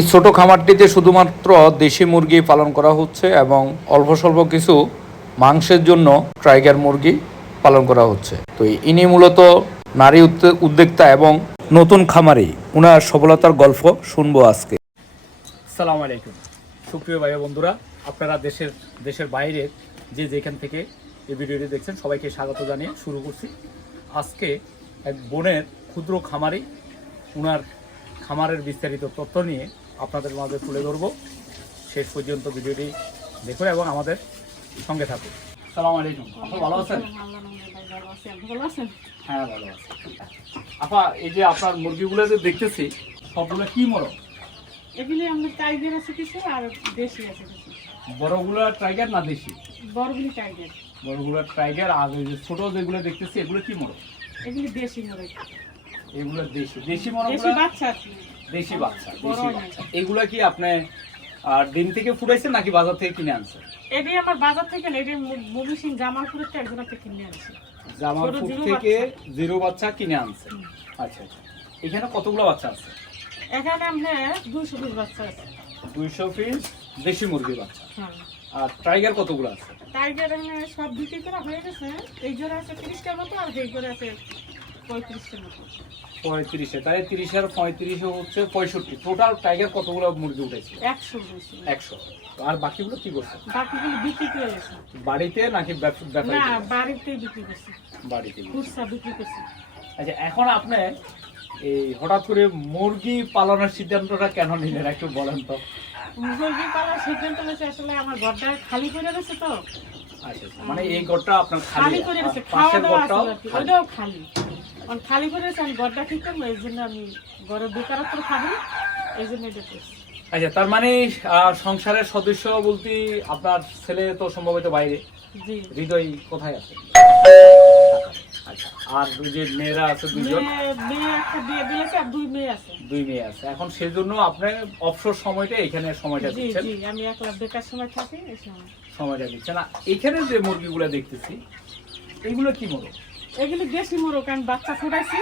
এই ছোট খামারটিতে শুধুমাত্র দেশি মুরগি পালন করা হচ্ছে এবং অল্প স্বল্প কিছু মাংসের জন্য ট্রাইগার মুরগি পালন করা হচ্ছে। তো ইনি মূলত নারী উদ্যোক্তা এবং নতুন খামারি। উনার সফলতার গল্প শুনব আজকে। সালাম আলাইকুম। সুপ্রিয় ভাই বন্ধুরা, আপনারা দেশের দেশের বাইরে যে যেখান থেকে এই ভিডিওটি দেখছেন, সবাইকে স্বাগত জানিয়ে শুরু করছি। আজকে এক বোনের ক্ষুদ্র খামারি, উনার খামারের বিস্তারিত তথ্য নিয়ে আপনাদের মাঝে তুলে ধরবো। শেষ পর্যন্ত ভিডিওটি দেখুন এবং আমাদের সঙ্গে থাকুন। সালাম আলাইকুম। আপা ভালো আছেন? হ্যাঁ ভালো আছি। আপা এই যে আপনার মুরগিগুলো যে দেখতেছি সবগুলো কি মরম এগুলি আমাদের টাইগার আছে কিছু আর দেশি আছে কিছু। বড়গুলো ট্রাইগার না দেশি? বড়গুলি টাইগার বড়গুলো টাইগার আর ওই যে ছোট যেগুলো দেখতেছি এগুলো কি মরো এগুলি দেশি মরে এগুলো দেশি। দেশি দেশি বাচ্চা আছে। দেশি বাচ্চা দেশি বাচ্চা। এগুলো কি আপনি আর ডিম থেকে ফুটাইছেন নাকি বাজার থেকে কিনে আনছেন? এটি আমার বাজার থেকে না এটি মুভি সিং জামালপুরের একজন একটা কিনে আনছে জামালপুর থেকে জিরো বাচ্চা কিনে আনছেন। আচ্ছা আচ্ছা। এখানে কতগুলো বাচ্চা আছে? এখানে আমরা দুশো পিস বাচ্চা আছে। দুইশো পিস দেশি মুরগি বাচ্চা। হ্যাঁ। আর টাইগার কতগুলো আছে? টাইগার সব বিক্রি করা হয়ে গেছে। এই জোড়া আছে তিরিশটার মতো আর এই জোড়া আছে পঁয়ত্রিশে তিরিশ আর পঁয়ত্রিশে হচ্ছে পঁয়ষট্টি। টোটাল টাইগার কতগুলো মুরগি উঠেছে? একশো একশো। আর বাকিগুলো কি করছে? বাকিগুলো বিক্রি করে গেছে বাড়িতে নাকি না ব্যাপারী বিক্রি করছে। বাড়িতে খুচরা বিক্রি করছে। আচ্ছা এখন আপনি এই হঠাৎ করে মুরগি পালনের সিদ্ধান্তটা কেন নিলেন একটু বলেন তো? মুরগি পালার সিদ্ধান্ত হয়েছে আসলে আমার ঘরটা খালি করে গেছে তো। আচ্ছা আচ্ছা, মানে এই ঘরটা আপনার খালি করে গেছে খাওয়া দাওয়া খালি। ওটাও খালি করে আমি ঘরটা ঠিক করব এই জন্য আমি ঘরের বেকারত্ব খাব এই জন্য এটা করছি। আচ্ছা তার মানে সংসারের সদস্য বলতে আপনার ছেলে তো সম্ভবত বাইরে। হৃদয় কোথায় আছে? আচ্ছা আর যে মেয়েরা আছে দুজন দুই মেয়ে আছে। দুই মেয়ে আছে। এখন সেজন্য আপনি অবসর সময়টা এখানে সময়টা দিচ্ছেন? আমি একলা বেকার সময় থাকি সময়টা দিচ্ছেন। আর এখানে যে মুরগিগুলো দেখতেছি এগুলো কি মুরগ? এগুলি দেশি মোরগ আমি বাচ্চা ফুটাইছি।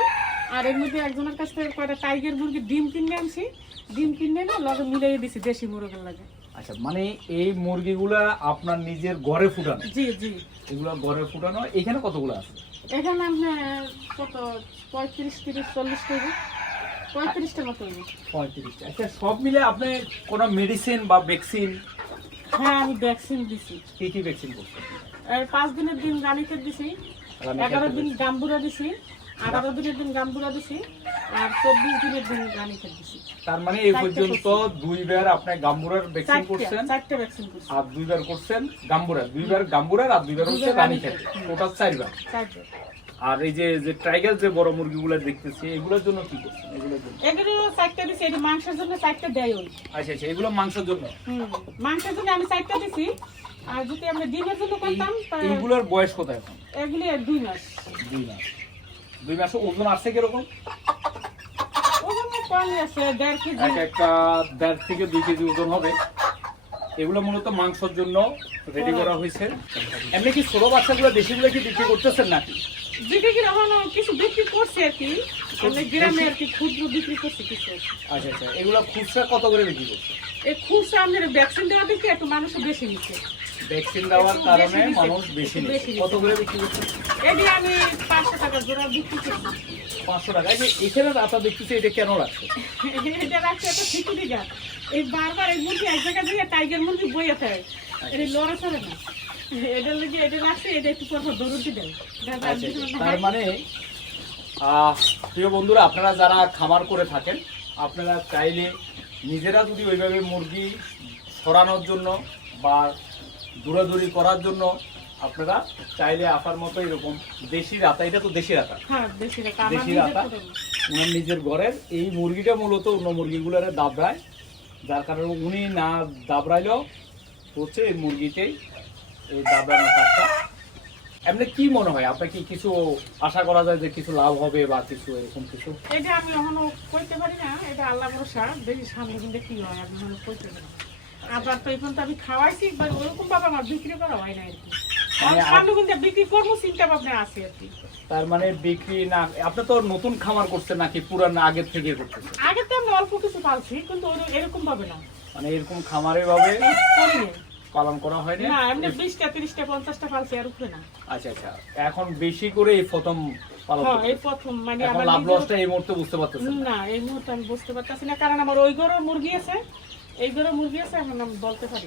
আর এর মধ্যে একজনের কাছ থেকে কয়টা টাইগার মুরগি ডিম কিনে আনছি। ডিম কিনে না লগে মিলিয়ে দিছি দেশি মোরগের লাগে। আচ্ছা মানে এই মুরগিগুলা আপনার নিজের ঘরে ফুটানো? জি জি। এগুলো ঘরে ফুটানো। এখানে কতগুলো আছে? এখানে আপনার কত? পঁয়ত্রিশ তিরিশ চল্লিশ কেজি। পঁয়ত্রিশটা মতো। পঁয়ত্রিশটা। আচ্ছা সব মিলে আপনি কোনো মেডিসিন বা ভ্যাকসিন হ্যাঁ আমি ভ্যাকসিন দিছি। কি কি ভ্যাকসিন করছেন? আর পাঁচ দিনের দিন রানিকে দিছি। এগারো দিন গাম্বুরা দিছি আঠারো দিনের দিন গাম্বুরা দিছি আর চব্বিশ দিনের দিন রানিকে দিছি। তার মানে এই পর্যন্ত দুইবার আপনি গাম্বুরার ভ্যাকসিন করছেন চারটে ভ্যাকসিন করছি। আর দুইবার করছেন গাম্বুরা দুইবার গাম্বুরার আর দুইবার হচ্ছে। খেতে চারবার। আর এই যে যে টাইগার যে বড় মুরগিগুলো দেখতেছি এগুলোর জন্য কি করছেন? এগুলোর জন্য। এগুলো চারটে দিছি এটা মাংসের জন্য চারটে দেয় আচ্ছা আচ্ছা এগুলো মাংসের জন্য। হুম মাংসের জন্য আমি চারটে দিছি আর যদি আমরা ডিমের জন্য করতাম এইগুলোর বয়স কোথায় এখন? এগুলি দুই মাস। দুই মাস। দুই মাসে ওজন আসছে কীরকম? ওজন কম আছে দেড় কেজি। এক একটা দেড় থেকে দুই কেজি ওজন হবে। এগুলো মূলত মাংসের জন্য রেডি করা হয়েছে। এমনি কি ছোট বাচ্চাগুলো দেশিগুলো কি বিক্রি করতেছেন নাকি? বিক্রি কি এখনও কিছু বিক্রি করছে আর কি অনেক গ্রামে আর কি ক্ষুদ্র বিক্রি করছে কিছু। আচ্ছা আচ্ছা। এগুলো খুচরা কত করে বিক্রি করছে? এই খুচরা আমাদের ভ্যাকসিন দেওয়া দিকে একটু মানুষ বেশি নিচ্ছে। ভ্যাকসিন দেওয়ার কারণে মানুষ বেশি নিচ্ছে। কত করে বিক্রি করছে? এটি আমি পাঁচশো টাকা জোড়া বিক্রি করছি। পাঁচশো টাকা। এই যে এখানে রাতা দেখতেছি এটা কেন রাখছে? এটা রাখছে একটা সিকিউরিটি গার্ড এই বারবার এই মুরগি এক জায়গা দিয়ে টাইগার মুরগি বইয়ে থাকে এটা লড়া চলে না। এটা লেগে এটা রাখছে এটা একটু পর দৌড়তে দেয়। কোনো তার মানে প্রিয় বন্ধুরা আপনারা যারা খামার করে থাকেন আপনারা চাইলে নিজেরা যদি ওইভাবে মুরগি সরানোর জন্য বা দৌড়াদৌড়ি করার জন্য আপনারা চাইলে আসার মতো এরকম দেশি রাতা এটা তো দেশি রাতা। হ্যাঁ দেশি রাতা। উনার নিজের ঘরের। এই মুরগিটা মূলত অন্য মুরগিগুলোর দাবড়ায়। যার কারণে উনি না দাবড়াইলেও হচ্ছে এই মুরগিতেই এই দাবড়ানোর কাজটা। এমনি কি মনে হয়? আপনার কি কিছু আশা করা যায় যে কিছু লাভ হবে বা কিছু এরকম কিছু? এটা আমি এখনও করতে পারি না। এটা আল্লাহ ভরসা। দেখি সামনে কিন্তু কি হয়? আমি এখনও করতে পারি না। আবার তো এখন তো আমি খাওয়াইছি ওরকম ভাবে আমার বিক্রি করা হয় না আর কি মানে সামনে কিন্তু বিক্রি করব চিন্তা ভাবনা আছে আর কি। তার মানে বিক্রি না আপনি তো নতুন খামার করছেন নাকি পুরান আগের থেকে করতেছেন? আগে তো আমি অল্প কিছু পালছি কিন্তু এরকম ভাবে না। মানে এরকম খামারে ভাবে পালন করা হয়নি? না এমনি বিশটা তিরিশটা পঞ্চাশটা পালছি আর উপরে না। আচ্ছা আচ্ছা। এখন বেশি করে এই প্রথম পালন হ্যাঁ এই প্রথম মানে আমার লাভ লসটা এই মুহূর্তে বুঝতে পারতেছেন। না? এই মুহূর্তে আমি বুঝতে পারতেছি না কারণ আমার ওই ঘরে মুরগি আছে এই ঘরে মুরগি আছে এখন আমি বলতে পারি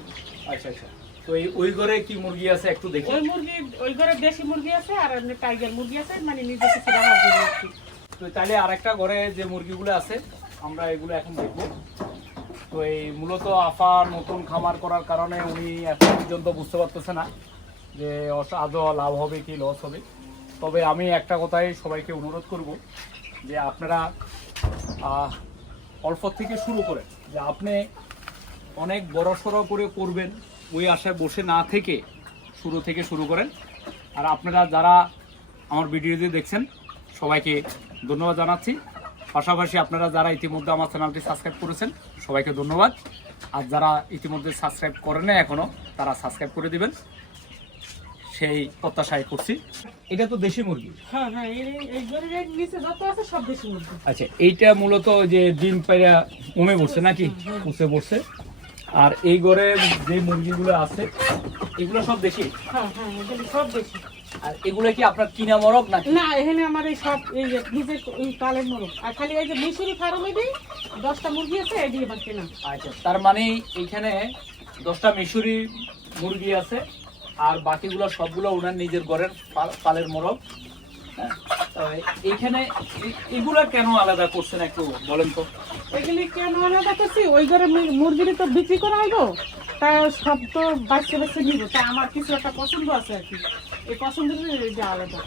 আচ্ছা আচ্ছা। তো এই ওই ঘরে কি মুরগি আছে একটু দেখি। ওই মুরগি ওই ঘরে দেশি মুরগি আছে আর এমনি টাইগার মুরগি আছে মানে নিজে কিছু রাখার জন্য। তো তাহলে আরেকটা ঘরে যে মুরগিগুলো আছে আমরা এগুলো এখন দেখব। তো এই মূলত আফার নতুন খামার করার কারণে উনি এখন পর্যন্ত বুঝতে পারতেছে না যে অস- আদৌ লাভ হবে কি লস হবে। তবে আমি একটা কথাই সবাইকে অনুরোধ করব যে আপনারা অল্প থেকে শুরু করেন। যে আপনি অনেক বড় সড়ো করে করবেন ওই আশায় বসে না থেকে শুরু থেকে শুরু করেন। আর আপনারা যারা আমার ভিডিওতে দেখছেন সবাইকে ধন্যবাদ জানাচ্ছি। পাশাপাশি আপনারা যারা ইতিমধ্যে আমার চ্যানেলটি সাবস্ক্রাইব করেছেন সবাইকে ধন্যবাদ। আর যারা ইতিমধ্যে সাবস্ক্রাইব করেন না এখনও তারা সাবস্ক্রাইব করে দিবেন। সেই প্রত্যাশায় করছি। এটা তো দেশি মুরগি? হ্যাঁ হ্যাঁ আচ্ছা এইটা মূলত যে ডিম পাইরা উমে বসছে নাকি? উসে বসছে আর এই ঘরে যে মুরগিগুলো আছে এগুলো সব দেশি? হ্যাঁ হ্যাঁ এগুলি সব দেশি। আর এগুলো কি আপনার কিনা মরক নাকি? না এখানে আমার এই সব এই যে নিজের এই কালের মোরগ। আর খালি এই যে মিশরি ফার্মে দিই দশটা মুরগি আছে এই দিয়ে আমার কেনা। আচ্ছা তার মানে এইখানে দশটা মিশরি মুরগি আছে আর বাকিগুলো সবগুলো ওনার নিজের ঘরের পাল- পালের মোরগ। তো এইখানে এগুলা কেন আলাদা করছেন একটু বলেন তো? এগুলি কেন আলাদা করছি? ওই ঘরে মুর- তো বিক্রি করা হইব তা সব তো বাচ্চা বাচ্চা নিব তা আমার কিছু একটা পছন্দ আছে আর কি। এই পছন্দের আলাদা।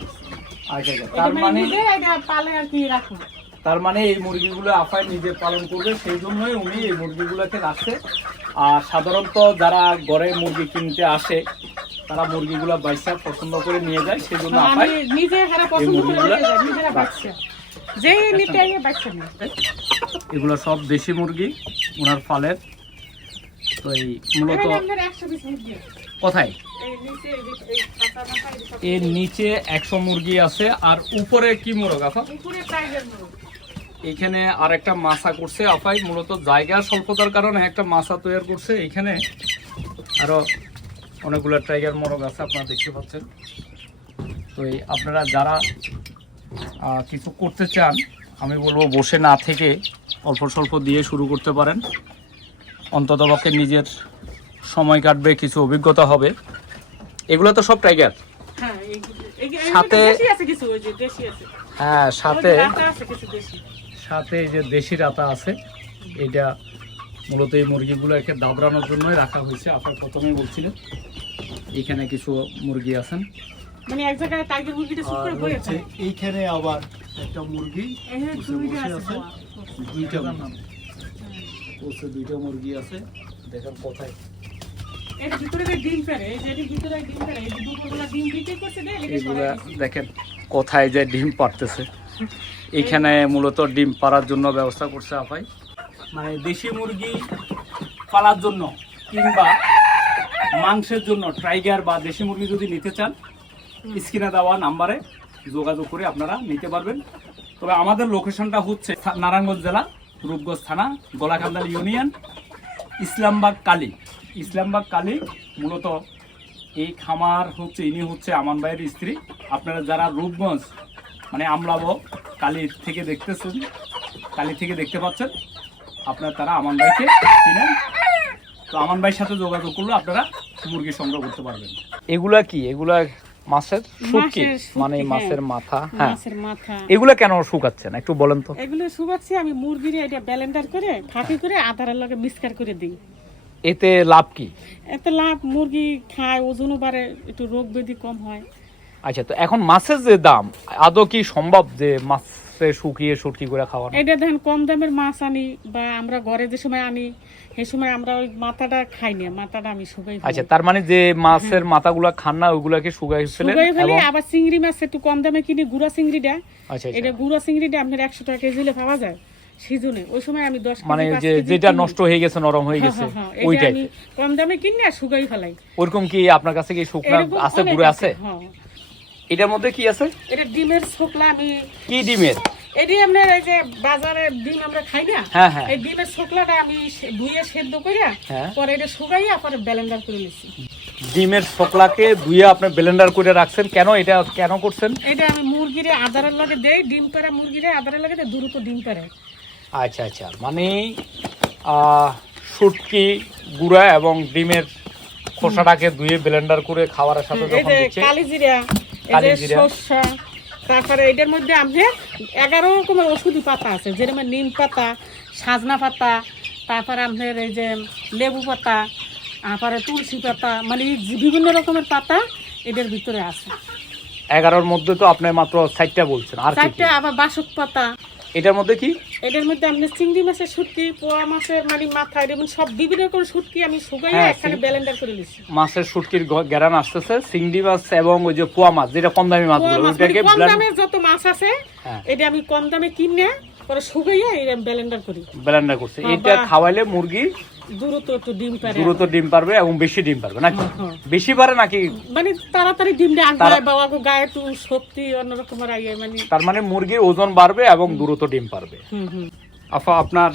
আচ্ছা আচ্ছা তার মানে এটা পালে আর কি রাখুন তার মানে এই মুরগিগুলো আফায় নিজে পালন করবে সেই জন্যই উনি এই মুরগিগুলোকে রাখছে। আর সাধারণত যারা ঘরে মুরগি কিনতে আসে তারা মুরগিগুলো বাইসা পছন্দ করে নিয়ে যায় সেই জন্য আফায় নিজে হারা পছন্দ করে মুরগিগুলা রেখে যাই, নিজেরা বাচ্চা যে নিতে আইয়ে বাচ্চা এগুলো সব দেশি মুরগি ওনার ফালের। তো এই মূলত। কোথায়? এর নিচে একশো মুরগি আছে আর উপরে কি মোরগ আফা? উপরে টাইগার মুরগ। এখানে আর একটা মাছা করছে আপাই মূলত জায়গা স্বল্পতার কারণে একটা মাছা তৈরি করছে। এখানে আরও অনেকগুলো টাইগার মোরগ আছে আপনারা দেখতে পাচ্ছেন। তো এই আপনারা যারা কিছু করতে চান আমি বলব বসে না থেকে অল্প স্বল্প দিয়ে শুরু করতে পারেন। অন্তত অন্ততপক্ষে নিজের সময় কাটবে কিছু অভিজ্ঞতা হবে। এগুলো তো সব টাইগার হ্যাঁ সাথে- হ্যাঁ সাথে সাথে এই যে দেশি রাতা আছে এটা মূলত এই মুরগিগুলোকে দাবড়ানোর জন্যই রাখা হয়েছে। আপনার প্রথমেই বলছিলেন এখানে কিছু মুরগি আছেন। মানে এক জায়গায় টাইগার মুরগিটা চুপ করে বয়ে হচ্ছে এইখানে আবার একটা মুরগি দুইটা আছে। বলছে দুইটা মুরগি আছে। দেখেন কোথায় এর ভিতরে ডিম পারে এই যে ভিতরে ডিম পারে এই দুপুরবেলা ডিম বিক্রি করছে এগুলা দেখেন কোথায় যে ডিম পারতেছে এখানে মূলত ডিম পাড়ার জন্য ব্যবস্থা করছে আপাই মানে দেশি মুরগি পালার জন্য কিংবা মাংসের জন্য টাইগার বা দেশি মুরগি যদি নিতে চান স্ক্রিনে দেওয়া নাম্বারে যোগাযোগ করে আপনারা নিতে পারবেন। তবে আমাদের লোকেশনটা হচ্ছে নারায়ণগঞ্জ জেলা রূপগঞ্জ থানা গলাকান্দাল ইউনিয়ন। ইসলামবাগ কালী ইসলামবাগ কালী মূলত এই খামার হচ্ছে, ইনি হচ্ছে আমান ভাইয়ের স্ত্রী। আপনারা যারা রূপগঞ্জ মানে আমলাবো কালী থেকে দেখতেছেন, কালী থেকে দেখতে পাচ্ছেন, আপনারা তারা আমান ভাইকে চিনেন। তো আমান ভাইয়ের সাথে যোগাযোগ করলে আপনারা মুরগি সংগ্রহ করতে পারবেন। এগুলা কি? এগুলা মাছের শুকি মানে হ্যাঁ। মাছের মাথা হ্যাঁ। এগুলো কেন শুকাচ্ছেন একটু বলেন তো। এগুলো শুকাচ্ছি আমি মুরগির এটা ব্যালেন্ডার করে ফাঁকি করে আধারের লগে মিক্সকার করে দিই। এতে লাভ কি? এতে লাভ মুরগি খায় ওজনও বাড়ে একটু রোগ ব্যাধি কম হয়। আচ্ছা তো এখন মাছের যে দাম আদৌ কি সম্ভব যে মাছে শুকিয়ে শুটকি করে খাওয়ানো। এটা দেখেন কম দামের মাছ আনি বা আমরা ঘরে যে সময় আনি সেই সময় আমরা ওই মাথাটা খাই না মাথাটা আমি শুকাই আচ্ছা তার মানে যে মাছের মাথাগুলা খান না শুকাই ফেলেন শুকাই এবং আবার চিংড়ি মাছ একটু কম দামে কিনি গুড়া চিংড়িটা। আচ্ছা এটা আচ্ছা গুঁড়া চিংড়িটা আপনার একশো টাকা কেজি পাওয়া যায় সিজনে। ওই সময় আমি দশ কেজি, মানে যে যেটা নষ্ট হয়ে গেছে নরম হয়ে হ্যাঁ, গেছে হ্যাঁ, হ্যাঁ, এটা ওইটাই কম দামে কিনে আর শুকাই ফেলাই। ওরকম কি আপনার কাছে কি শুকনা আছে গুঁড়ো আছে? হ্যাঁ। এটার মধ্যে কি আছে এটা ডিমের ছোকলা আমি কি ডিমের এটি আপনার এই যে বাজারে ডিম আমরা খাই না হ্যাঁ, হ্যাঁ। এই ডিমের ছোকলাটা আমি ধুয়ে সেদ্ধ করিয়া হ্যাঁ। পরে এটা শুকাইয়া পরে ব্লেন্ডার করে নিচ্ছি ডিমের শোকলাকে ধুয়ে আপনি ব্লেন্ডার করে রাখছেন কেন এটা কেন করছেন এটা আমি মুরগিরে আদারের লাগে দেই ডিম পাড়া মুরগিরে আদারের লাগে দেই দ্রুত ডিম পাড়ে আচ্ছা আচ্ছা মানে শুটকি গুঁড়া এবং ডিমের খোসাটাকে ধুয়ে ব্লেন্ডার করে খাবারের সাথে যখন দিচ্ছে কালি জিরা। সর্ষা তারপরে এটার মধ্যে আপনার এগারো রকমের ওষুধি পাতা আছে যেরকম নিম পাতা সাজনা পাতা তারপরে আপনার এই যে লেবু পাতা তারপরে তুলসী পাতা মানে বিভিন্ন রকমের পাতা এদের ভিতরে আছে। এগারোর মধ্যে তো আপনি মাত্র ষাটটা বলছেন আর? চারটে আবার বাসক পাতা। এটার মধ্যে কি? এটার মধ্যে আপনি চিংড়ি মাছের শুটকি পোয়া মাছের মানে মাথা এরকম সব বিভিন্ন রকম শুটকি আমি শুকাইয়া হ্যাঁ, এখানে ব্যালেন্ডার ব্লেন্ডার করে নিছি মাছের শুটকির গ্যারান আসতেছে চিংড়ি মাছ এবং ওই যে পোয়া মাছ যেটা কম দামি মাছগুলো মাছ মানে ওইটাকে কম দামে যত মাছ আছে হ্যাঁ। এটা আমি কম দামে কিনে পরে শুকাইয়া এই ব্লেন্ডার করি। ব্লেন্ডার করছে। এটা খাওয়াইলে মুরগি দ্রুত ডিম ডিম পারবে এবং বেশি ডিম পারবে নাকি। বেশি পারে নাকি? মানে তাড়াতাড়ি গো গায়ে একটু শক্তি অন্যরকমের আইয়ে মানে তার মানে মুরগির ওজন বাড়বে এবং দ্রুত ডিম পারবে। আফা আপনার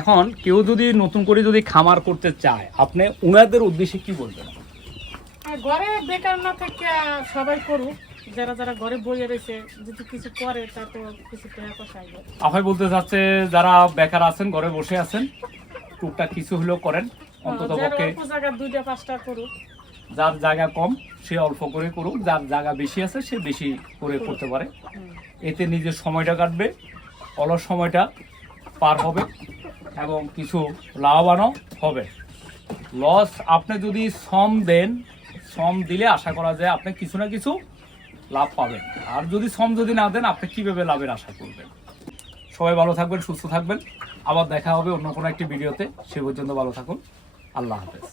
এখন কেউ যদি নতুন করে যদি খামার করতে চায় আপনি উনাদের উদ্দেশ্যে কি বলবেন? ঘরে বেকার না থেকে সবাই করুক। যারা যারা ঘরে বইয়ে রয়েছে যদি কিছু করে তা তো কিছু টাকা পয়সা আফাই বলতে চাচ্ছে যারা বেকার আছেন ঘরে বসে আছেন টুকটাক কিছু হলেও করেন। অন্তত পক্ষে দুইটা পাঁচটা করুক। যার জায়গা কম সে অল্প করে করুক। যার জায়গা বেশি আছে সে বেশি করে করতে পারে। এতে নিজের সময়টা কাটবে অলস সময়টা পার হবে এবং কিছু লাভবানও হবে। লস আপনি যদি শ্রম দেন শ্রম দিলে আশা করা যায় আপনি কিছু না কিছু লাভ পাবেন। আর যদি শ্রম যদি না দেন আপনি কীভাবে লাভের আশা করবেন? সবাই ভালো থাকবেন সুস্থ থাকবেন। আবার দেখা হবে অন্য কোনো একটি ভিডিওতে। সে পর্যন্ত ভালো থাকুন। আল্লাহ হাফেজ।